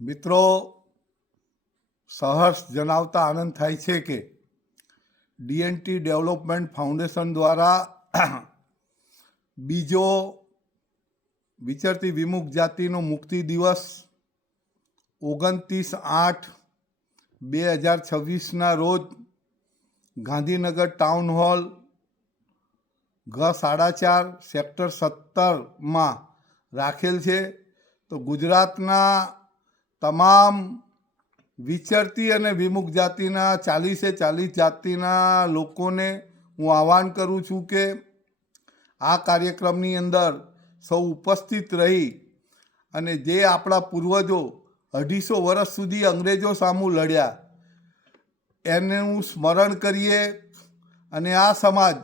મિત્રો, સહર્ષ જણાવતા આનંદ થાય છે કે ડીએનટી ડેવલપમેન્ટ ફાઉન્ડેશન દ્વારા બીજો વિચરતી વિમુખ જાતિનો મુક્તિ દિવસ 29/8/2026ના રોજ Gandhinagar town hall G4 sector 17માં રાખેલ છે. તો ગુજરાતના તમામ વિચરતી અને વિમુખ જાતિના 40 જાતિના લોકોને હું આહ્વાન કરું છું કે આ કાર્યક્રમની અંદર સૌ ઉપસ્થિત રહી અને જે આપણા પૂર્વજો 250 વર્ષ સુધી અંગ્રેજો સામું લડ્યા એનું સ્મરણ કરીએ અને આ સમાજ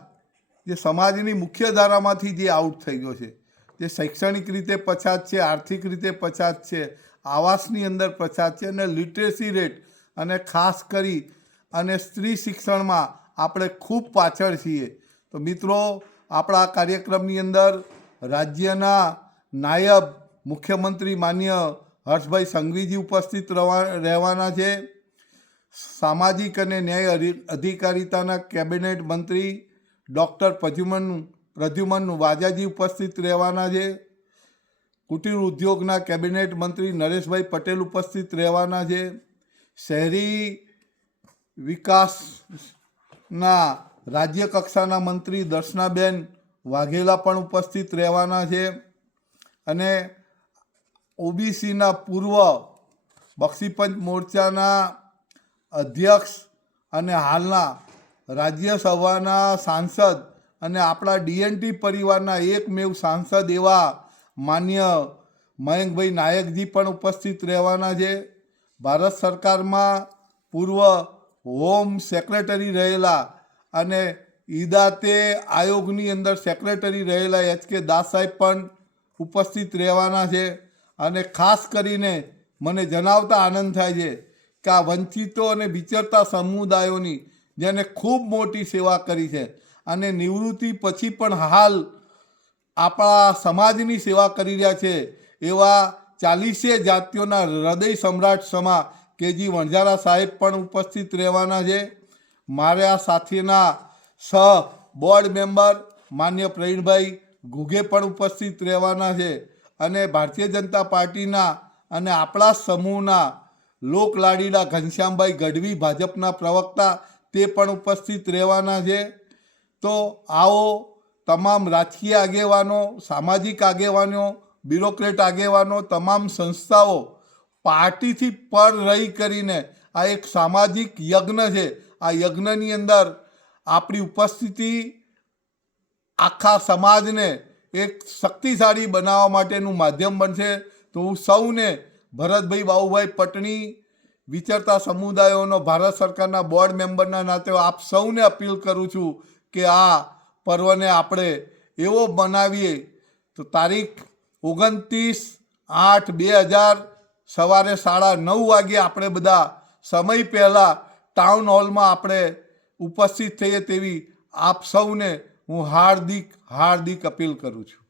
જે સમાજની મુખ્ય ધારામાંથી જે આઉટ થઈ ગયો છે, જે શૈક્ષણિક રીતે પછાત છે, આર્થિક રીતે પછાત છે, આવાસની અંદર પછાત છે અને લિટરેસી રેટ અને ખાસ કરી અને સ્ત્રી શિક્ષણમાં આપણે ખૂબ પાછળ છીએ. તો મિત્રો, આપણા કાર્યક્રમની અંદર રાજ્યના નાયબ મુખ્યમંત્રી માન્ય હર્ષભાઈ સંઘવીજી ઉપસ્થિત રહેવાના છે. સામાજિક અને ન્યાય અધિકારિતાના કેબિનેટ મંત્રી ડૉક્ટર પ્રદ્યુમન વાજાજી ઉપસ્થિત રહેવાના છે. કુટીર ઉદ્યોગના કેબિનેટ મંત્રી નરેશભાઈ પટેલ ઉપસ્થિત રહેવાના છે. શહેરી વિકાસના રાજ્ય કક્ષાના મંત્રી દર્શનાબેન વાઘેલા પણ ઉપસ્થિત રહેવાના છે અને ઓબીસીના પૂર્વ બક્ષીપંચ મોરચાના અધ્યક્ષ અને હાલના રાજ્યસભાના સાંસદ અને આપણા ડીએનટી પરિવારના એકમેવ સાંસદ એવા માન્ય મયંકભાઈ નાયકજી પણ ઉપસ્થિત રહેવાના છે. ભારત સરકારમાં પૂર્વ હોમ સેક્રેટરી રહેલા અને ઈદાતે આયોગની અંદર સેક્રેટરી રહેલા HK દાસ સાહેબ પણ ઉપસ્થિત રહેવાના છે. અને ખાસ કરીને મને જણાવતા આનંદ થાય છે કે આ વંચિતો અને વિચરતા સમુદાયોની જેને ખૂબ મોટી સેવા કરી છે અને નિવૃત્તિ પછી પણ હાલ આપણા સમાજની સેવા કરી રહ્યા છે એવા 40 જાતિઓના હૃદય સમ્રાટ સમા KG વણઝારા સાહેબ પણ ઉપસ્થિત રહેવાના છે. મારા સાથેના બોર્ડ મેમ્બર માન્ય પ્રવીણભાઈ ઘુગે પણ ઉપસ્થિત રહેવાના છે અને ભારતીય જનતા પાર્ટીના અને આપણા સમૂહના લોકલાડીલા ઘનશ્યામભાઈ ગઢવી ભાજપના પ્રવક્તા તે પણ ઉપસ્થિત રહેવાના છે. તો આવો તમામ રાજકીય આગેવાનો, સામાજિક આગેવાનો, બ્યુરોક્રેટ આગેવાનો, તમામ સંસ્થાઓ પાર્ટીથી પર રહી કરીને આ એક સામાજિક યજ્ઞ છે. આ યજ્ઞની અંદર આપણી ઉપસ્થિતિ આખા સમાજને એક શક્તિશાળી બનાવવા માટેનું માધ્યમ બનશે. તો હું સૌને ભરતભાઈ બાબુભાઈ પટણી વિચરતા સમુદાયોનો ભારત સરકારના બોર્ડ મેમ્બરના નાતે આપ સૌને અપીલ કરું છું કે આ પર્વને આપણે એવો બનાવીએ. તો તારીખ 29/8/2000 સવારે 9:30 વાગે આપણે બધા સમય પહેલાં ટાઉન હોલમાં આપણે ઉપસ્થિત થઈએ તેવી આપ સૌને હું હાર્દિક અપીલ કરું છું.